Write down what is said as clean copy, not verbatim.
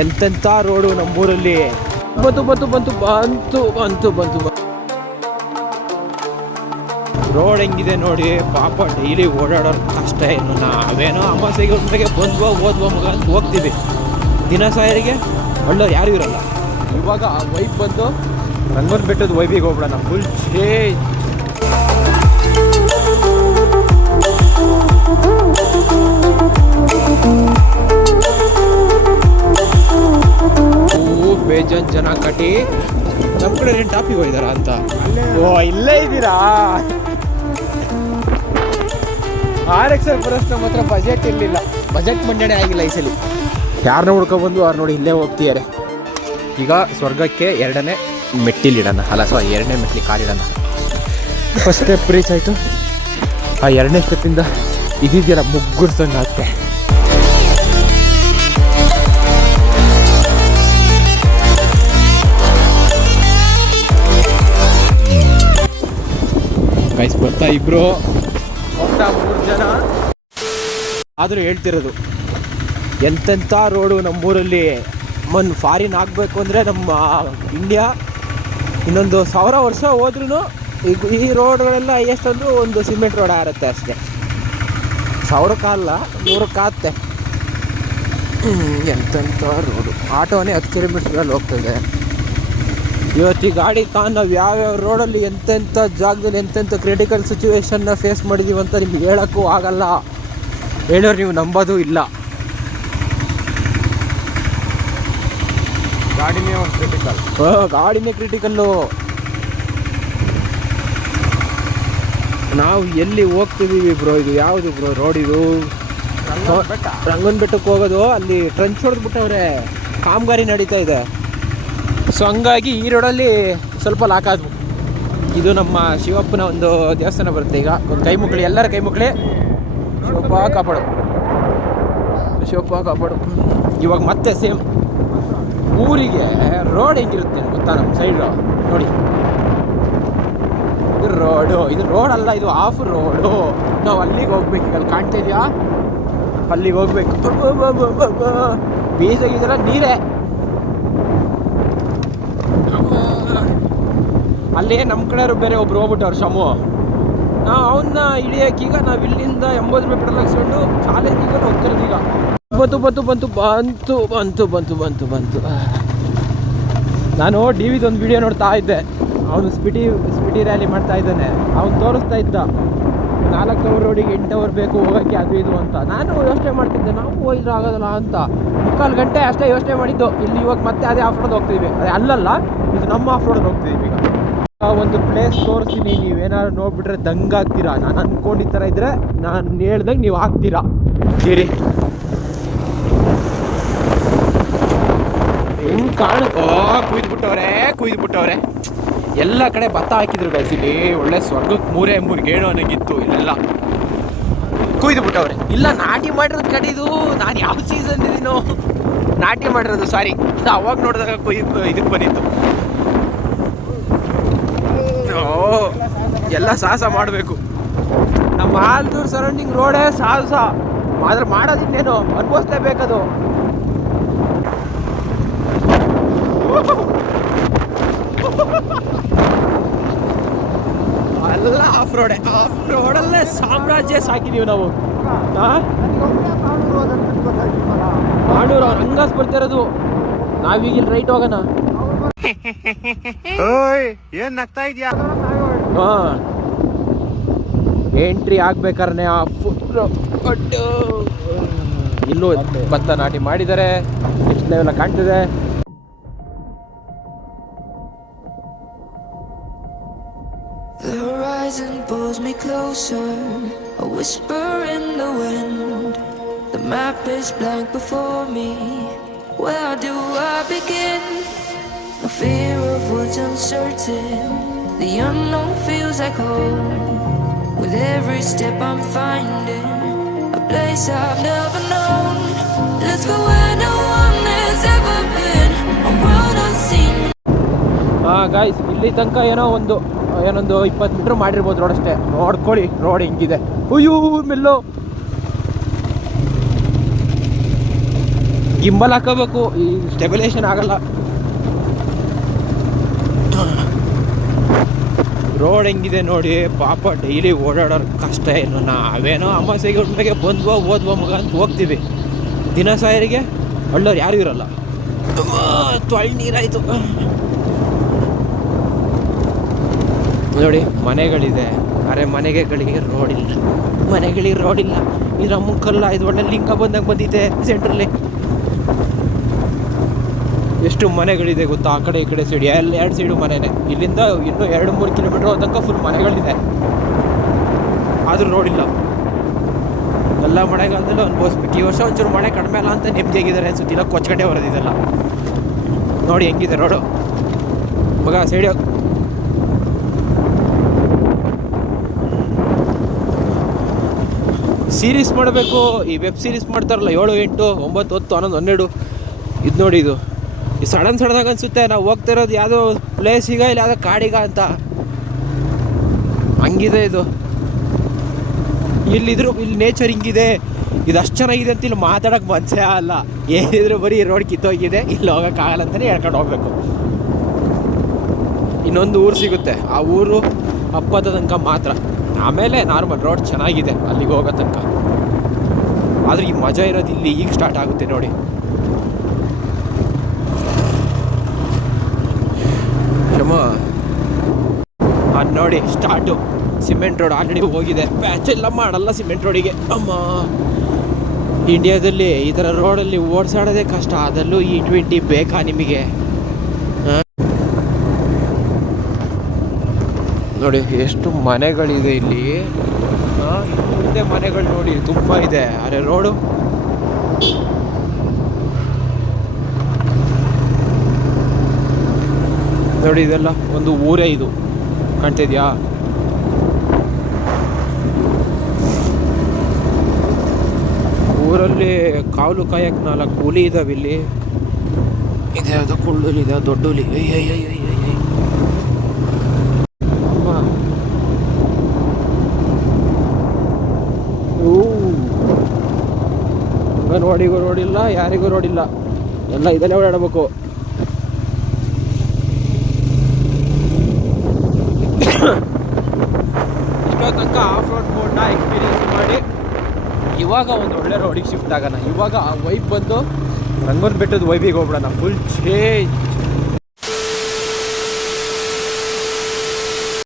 ಎಂತೆಂಥ ರೋಡು ನಮ್ಮೂರಲ್ಲಿ. ಬಂತು ಬಂತು ಬಂತು ಬಂತು ಬಂತು ಬಂತು ರೋಡ್ ಹೆಂಗಿದೆ ನೋಡಿ. ಪಾಪ ಡೈಲಿ ಓಡಾಡೋರು ಕಷ್ಟ. ಏನು ನಾವೇನೋ ಅಮಾಸೆಗೆ ಒಮ್ಮೆಗೆ ಬಂದ್ವೋ ಓದ್ವೋ ಮಗ ಅಂತ ಹೋಗ್ತೀವಿ. ದಿನ ಸಾಯರಿಗೆ ಒಳ್ಳೆಯವ್ರು ಯಾರೂ ಇರಲ್ಲ. ಇವಾಗ ವೈಬ್ ಬಂದು ರಂಗನ ಬೆಟ್ಟದ ವೈಬಿಗೆ ಹೋಗ್ಬಿಡೋಣ. Full change. ಬೇಜನ್ ಜನ ಕಟ್ಟಿ ನಮ್ಮ ಕಡೆ ಏನು ಟಾಪಿಗೆ ಹೋಗಿದಾರ ಅಂತ. ಓ ಇಲ್ಲೇ ಇದ್ದೀರಾ? RX ಬರೋಷ್ಟು ನಮ್ಮ ಹತ್ರ ಬಜೆಟ್ ಇರಲಿಲ್ಲ. ಬಜೆಟ್ ಮಂಡನೆ ಆಗಿಲ್ಲ ಈ ಸಲ. ಯಾರನ್ನ ಹುಡ್ಕೊಬಂದು ಅವ್ರು ನೋಡಿ ಇಲ್ಲೇ ಹೋಗ್ತಿದ್ದಾರೆ. ಈಗ ಸ್ವರ್ಗಕ್ಕೆ 2ನೇ ಮೆಟ್ಟಿಲಿಡೋಣ. ಅಲ್ಲ ಸೊ 2ನೇ ಮೆಟ್ಟಿಲು ಕಾಲಿಡೋಣ. ಫಸ್ಟ್ ಸ್ಟೆಪ್ ರೀಚ್ ಆಯಿತು. ಆ 2ನೇ ಸ್ಟೆಪ್ಪಿಂದ ಇದೀರ ಮುಗ್ಗುರ್ಸಂಗೆ ಆಗುತ್ತೆ. ಗೈಸ್ ಬರ್ತಾ ಇಬ್ರು ಹೋಗ್ತಾ 3 ಜನ. ಆದರೂ ಹೇಳ್ತಿರೋದು ಎಂತೆಂಥ ರೋಡು ನಮ್ಮೂರಲ್ಲಿ. ಫಾರಿನ್ ಆಗಬೇಕು ಅಂದರೆ ನಮ್ಮ ಇಂಡಿಯಾ ಇನ್ನೊಂದು 1000 ವರ್ಷ ಹೋದ್ರೂ ಈಗ ಈ ರೋಡ್ಗಳೆಲ್ಲ ಎಷ್ಟೊಂದು ಒಂದು ಸಿಮೆಂಟ್ ರೋಡ್ ಆಗಿರುತ್ತೆ ಅಷ್ಟೇ. 1000 ಕಾಲ 100 ಕಾತ್ತೆ. ಎಂತೆಂಥ ರೋಡು. ಆಟೋನೇ 10 ಕಿಲೋಮೀಟ್ರಲ್ಲಿ ಹೋಗ್ತದೆ. ಇವತ್ತು ಈ ಗಾಡಿ ನಾವು ಯಾವ್ಯಾವ ರೋಡಲ್ಲಿ ಎಂತೆಂಥ ಜಾಗದಲ್ಲಿ ಎಂತೆಂಥ ಕ್ರಿಟಿಕಲ್ ಸಿಚುವೇಶನ್ನ ಫೇಸ್ ಮಾಡಿದ್ದೀವಿ ಅಂತ ನಿಮ್ಗೆ ಹೇಳೋಕ್ಕೂ ಆಗಲ್ಲ. ಹೇಳೋರು ನೀವು ನಂಬೋದು ಇಲ್ಲ. ಗಾಡಿನೇ ಒಂದು ಕ್ರಿಟಿಕಲ್. ಗಾಡಿನೇ ಕ್ರಿಟಿಕಲ್ಲು. ನಾವು ಎಲ್ಲಿ ಹೋಗ್ತಿದ್ದೀವಿ ಬ್ರೋ? ಇದು ಯಾವುದು ಬ್ರೋ ರೋಡ್? ಇದು ರಂಗನ ಬೆಟ್ಟಕ್ಕೆ ಹೋಗೋದು. ಅಲ್ಲಿ ಟ್ರಂಚ್ ಹೊಡೆದ್ಬಿಟ್ಟವ್ರೆ, ಕಾಮಗಾರಿ ನಡೀತಾ ಇದೆ. ಸೊ ಹಂಗಾಗಿ ಈ ರೋಡಲ್ಲಿ ಸ್ವಲ್ಪ ಲಾಕ್ ಆದ್ವು. ಇದು ನಮ್ಮ ಶಿವಪ್ಪನ ಒಂದು ದೇವಸ್ಥಾನ ಬರುತ್ತೆ. ಈಗ ಒಂದು ಕೈ ಮುಕ್ಳಿ, ಎಲ್ಲರ ಕೈ ಮುಕ್ಳಿ. ಶಿವಪ್ಪ ಕಾಪಾಡು, ಶಿವಪ್ಪ ಕಾಪಾಡು. ಇವಾಗ ಮತ್ತೆ ಸೇಮ್ ಊರಿಗೆ ರೋಡ್ ಹೆಂಗಿರುತ್ತೆ ಗೊತ್ತಾ? ನಮ್ಮ ಸೈಡ್ ನೋಡಿ, ಇದು ರೋಡು. ಇದು ರೋಡ್ ಅಲ್ಲ, ಇದು ಆಫ್ ರೋಡು. ನಾವು ಅಲ್ಲಿಗೆ ಹೋಗ್ಬೇಕು. ಈಗ ಅಲ್ಲಿ ಕಾಣ್ತಾ ಇದೆಯಾ? ಅಲ್ಲಿಗೆ ಹೋಗ್ಬೇಕು. ಬೀಜ ನೀರೇ. ಅಲ್ಲಿ ನಮ್ಮ ಕಡೆಯವರು ಬೇರೆ ಒಬ್ರು ಹೋಗ್ಬಿಟ್ಟವ್ರು ಶಮು. ಅವನ್ನ ಹಿಡಿಯೋಕ್ಕೀಗ ನಾವು ಇಲ್ಲಿಂದ 80 ರೂಪಾಯಿ ಪೆಟ್ರೋಲ್ ಹಾಕ್ಸ್ಕೊಂಡು ಚಾಲೆಂಜಿಗೆ ಹೋಗ್ತಿರೋದು. ಈಗ ಬಂತು ಬಂತು ಬಂತು ಬಂತು ಬಂತು ಬಂತು ಬಂತು ಬಂತು ನಾನು DVದು ಒಂದು ವಿಡಿಯೋ ನೋಡ್ತಾ ಇದ್ದೆ. ಅವನು ಸ್ಪಿಟಿ ರ್ಯಾಲಿ ಮಾಡ್ತಾ ಇದ್ದಾನೆ. ಅವನು ತೋರಿಸ್ತಾ ಇದ್ದ 4 ಅವರ್ ರೋಡಿಗೆ 8 ಅವರ್ ಬೇಕು ಹೋಗೋಕ್ಕೆ, ಅದು ಇದು ಅಂತ. ನಾನು ಯೋಚನೆ ಮಾಡ್ತಿದ್ದೆ, ನಾವು ಹೋಗಿದ್ರೆ ಆಗೋದಲ್ಲ ಅಂತ. 3/4 ಗಂಟೆ ಅಷ್ಟೇ ಯೋಚನೆ ಮಾಡಿದ್ದು. ಇಲ್ಲಿ ಇವಾಗ ಮತ್ತೆ ಅದೇ ಆಫ್ ರೋಡ್ ಹೋಗ್ತಿದ್ವಿ. ಅದೇ ಅಲ್ಲಲ್ಲ, ಇದು ನಮ್ಮ ಆಫ್ ರೋಡ್ ಹೋಗ್ತಿದ್ವಿ. ಈಗ ಒಂದು ಪ್ಲೇಸ್ ತೋರಿಸ್ತೀನಿ, ನೀವೇನಾದ್ರು ನೋಡ್ಬಿಟ್ರೆ ದಂಗಾಗ್ತೀರಾ. ನಾನು ಅಂದ್ಕೊಂಡಿದ್ದ ಥರ ಇದ್ದರೆ ನಾನು ಹೇಳ್ದಂಗೆ ನೀವು ಆಗ್ತೀರಾ. ಸರಿ ಹೆಂಗೆ ಕಾಣುತ್ತೋ? ಕುಯ್ದುಬಿಟ್ಟವ್ರೆ. ಎಲ್ಲ ಕಡೆ ಭತ್ತ ಹಾಕಿದ್ರು ಗೈಸ್. ಇಲ್ಲಿ ಒಳ್ಳೆ ಸ್ವರ್ಗಕ್ಕೆ 3 ಗೇಣು ಅನ್ನೋಂಗಿತ್ತು. ಇಲ್ಲೆಲ್ಲ ಕುಯ್ದುಬಿಟ್ಟವ್ರೆ. ಇಲ್ಲ ನಾಟಿ ಮಾಡಿರೋದು ಕಡಿದು. ನಾನು ಯಾವ ಸೀಸನ್ ಇದೀನೋ ನಾಟಿ ಮಾಡಿರೋದು, ಸಾರಿ. ಅವಾಗ ನೋಡಿದಾಗ ಇದಕ್ಕೆ ಬಂದಿತ್ತು. ಎಲ್ಲ ಸಾಹಸ ಮಾಡಬೇಕು. ನಮ್ಮ ಆಲ್ದೂರು ಸರೌಂಡಿಂಗ್ ರೋಡೇ ಸಾಹಸ. ಆದ್ರೆ ಮಾಡೋದಿನ್ನೇನು, ಅನುಭವಿಸ್ಲೇಬೇಕದು. ಎಲ್ಲ ಆಫ್ ರೋಡಲ್ಲೇ ಸಾಮ್ರಾಜ್ಯ ಸಾಕಿದೀವಿ ನಾವು. ಮಾಡೂರು ಅವ್ರು ಹಂಗಾಸ್ ಬರ್ತಿರೋದು. ನಾವೀಗಿಲ್ಲಿ ರೈಟ್ ಹೋಗೋಣ. ಏನ್ ನಗ್ತಾ ಇದ್ಯಾ? ಎಂಟ್ರಿ ಆಗ್ಬೇಕಾದ್ರೆ ಆ ಫುಲ್ ಇಲ್ಲೂ ಭತ್ತ ನಾಟಿ ಮಾಡಿದ್ದಾರೆ. ನೆಕ್ಸ್ಟ್ ಲೆವೆಲ್ ಕಾಣ್ತಿದೆ. The horizon pulls me closer, a whisper in the wind. The map is blank before me. Where do I begin? No fear of what's uncertain. The unknown feels like home. With every step I'm finding a place I've never known. Let's go where no one has ever been. A world unseen. Guys, ಇಲ್ಲಿ ತನಕ ಏನೊಂದು 20 metre ಮಾಡಿರ್ಬೋದು road ಅಷ್ಟೇ. ನೋಡ್ಕೊಳ್ಳಿ road ಹೆಂಗಿದೆ. ಅಯ್ಯೋ Mellow gimbal ಹಾಕೋಬೇಕು, ಈ ಸ್ಟೆಬಿಲೇಷನ್ ಆಗಲ್ಲ. ರೋಡ್ ಹೆಂಗಿದೆ ನೋಡಿ ಪಾಪ, ಡೈಲಿ ಓಡಾಡೋರು ಕಷ್ಟ ಏನು. ನಾವೇನೋ ಅಮಾಸೆಗೆ ಹುಣ್ಣಿಮೆಗೆ ಬಂದ್ವೋ ಓದ್ವೋ ಮಗ ಅಂತ ಹೋಗ್ತೀವಿ. ದಿನ ಸಾಯರಿಗೆ ಒಳ್ಳೋರು ಯಾರೂ ಇರಲ್ಲ. ತೊಳ್ ನೀರಾಯಿತು ನೋಡಿ. ಮನೆಗಳಿದೆ, ಅರೆ ಮನೆಗಳಿಗೆ ರೋಡಿಲ್ಲ, ಮನೆಗಳಿಗೆ ರೋಡಿಲ್ಲ. ಇದು ಅಮ್ಮಕ್ಕಲ್ಲ, ಇದು ಒಳ್ಳೆ ಲಿಂಗ ಬಂದಂಗೆ ಬಂದಿದೆ ಸೆಂಟ್ರಲ್ಲಿ. ಎಷ್ಟು ಮನೆಗಳಿದೆ ಗೊತ್ತಾ, ಆ ಕಡೆ ಈ ಕಡೆ ಸೈಡ್ ಎರಡು ಸೈಡು ಮನೆಯೇ. ಇಲ್ಲಿಂದ ಇನ್ನೂ 2-3 ಕಿಲೋಮೀಟ್ರ್ ಹೋದಂಕ ಫುಲ್ ಮನೆಗಳಿದೆ, ಆದರೂ ರೋಡಿಲ್ಲ. ಎಲ್ಲ ಮಳೆಗಾಲದಲ್ಲೂ ಅನುಭವಿಸ್ಬೇಕು. ಈ ವರ್ಷ ಒಂಚೂರು ಮಳೆ ಕಡಿಮೆ ಅಲ್ಲ ಅಂತ ನೆಮ್ಮದಿಯಾಗಿದ್ದಾರೆ ಅನ್ಸುತ್ತೆ. ಇಲ್ಲ ಕೊಚ್ಚಗಡೆ ಬರೋದಿದೆಲ್ಲ ನೋಡಿ ಹೆಂಗಿದೆ ರೋಡು ಮಗ. ಸೈಡ್ ಸೀರೀಸ್ ಮಾಡಬೇಕು, ಈ ವೆಬ್ ಸೀರೀಸ್ ಮಾಡ್ತಾರಲ್ಲ 7, 8, 9, 10, 11, 12. ಇದು ನೋಡಿ, ಇದು ಸಡನ್ನಾಗಿ ಅನಿಸುತ್ತೆ ನಾವು ಹೋಗ್ತಾ ಇರೋದು ಯಾವುದೋ ಪ್ಲೇಸಿಗ ಇಲ್ಲ ಯಾವುದೋ ಕಾಡಿಗ ಅಂತ. ಹಂಗಿದೆ ಇದು. ಇಲ್ಲಿ ನೇಚರ್ ಹಿಂಗಿದೆ, ಇದು ಅಷ್ಟು ಚೆನ್ನಾಗಿದೆ ಅಂತ ಇಲ್ಲಿ ಮಾತಾಡೋಕೆ ಮನಸ್ಸೇ ಅಲ್ಲ. ಏನಿದ್ರು ಬರೀ ರೋಡ್ ಕಿತ್ತೋಗಿದೆ, ಇಲ್ಲಿ ಹೋಗೋಕ್ಕಾಗಲ್ಲ ಅಂತಲೇ ಹೇಳ್ಕೊಂಡು ಹೋಗ್ಬೇಕು. ಇನ್ನೊಂದು ಊರು ಸಿಗುತ್ತೆ, ಆ ಊರು ಹಬ್ಬದ ತನಕ ಮಾತ್ರ. ಆಮೇಲೆ ನಾರ್ಮಲ್ ರೋಡ್ ಚೆನ್ನಾಗಿದೆ ಅಲ್ಲಿಗೆ ಹೋಗೋ ತನಕ. ಆದರೆ ಈ ಮಜಾ ಇರೋದು ಇಲ್ಲಿ ಈಗ ಸ್ಟಾರ್ಟ್ ಆಗುತ್ತೆ ನೋಡಿ. ನೋಡಿ ಸ್ಟಾರ್ಟು ಸಿಮೆಂಟ್ ರೋಡ್ ಆಲ್ರೆಡಿ ಹೋಗಿದೆ. ಪ್ಯಾಚ್ ಎಲ್ಲ ಮಾಡಲ್ಲ ಸಿಮೆಂಟ್ ರೋಡಿಗೆ. ಅಮ್ಮ, ಇಂಡಿಯಾದಲ್ಲಿ ಈ ಥರ ರೋಡಲ್ಲಿ ಓಡಿಸಾಡೋದೇ ಕಷ್ಟ, ಅದರಲ್ಲೂ E20 ಬೇಕಾ ನಿಮಗೆ? ನೋಡಿ ಎಷ್ಟು ಮನೆಗಳಿದೆ ಇಲ್ಲಿ. ಮುಂದೆ ಮನೆಗಳು ನೋಡಿ ತುಂಬ ಇದೆ. ಅರೆ ರೋಡು ನೋಡಿ, ಇದೆಲ್ಲ ಒಂದು ಊರೇ. ಇದು ಕಾಣ್ತಿದ್ಯಾ? ಊರಲ್ಲಿ ಕಾವಲು ಕಾಯಕ್ಕೆ 4 ಹುಲಿ ಇದಾವೆ ಇಲ್ಲಿ. ಇದೆ ಅದು ಕುಳ್ಳುಲಿ, ಇದೆ ದೊಡ್ಡ ಹುಲಿ. ರೋಡಿಗೂ ರೋಡಿಲ್ಲ, ಯಾರಿಗೂ ರೋಡಿಲ್ಲ, ಎಲ್ಲ ಇದಲ್ಲೇ ಓಡಾಡಬೇಕು. ಇಷ್ಟೋ ತನಕ ಆಫ್ ರೋಡ್ ಮೋಡ್ನ ಎಕ್ಸ್ಪೀರಿಯನ್ಸ್ ಮಾಡಿ ಇವಾಗ ಒಂದು ಒಳ್ಳೆ ರೋಡಿಗೆ ಶಿಫ್ಟ್ ಆಗೋಣ. ಇವಾಗ ಆ ವೈಬ್ ಬಂದು ರಂಗನ ಬೆಟ್ಟದ ವೈಬಿಗೆ ಹೋಗ್ಬಿಡೋಣ. Full change.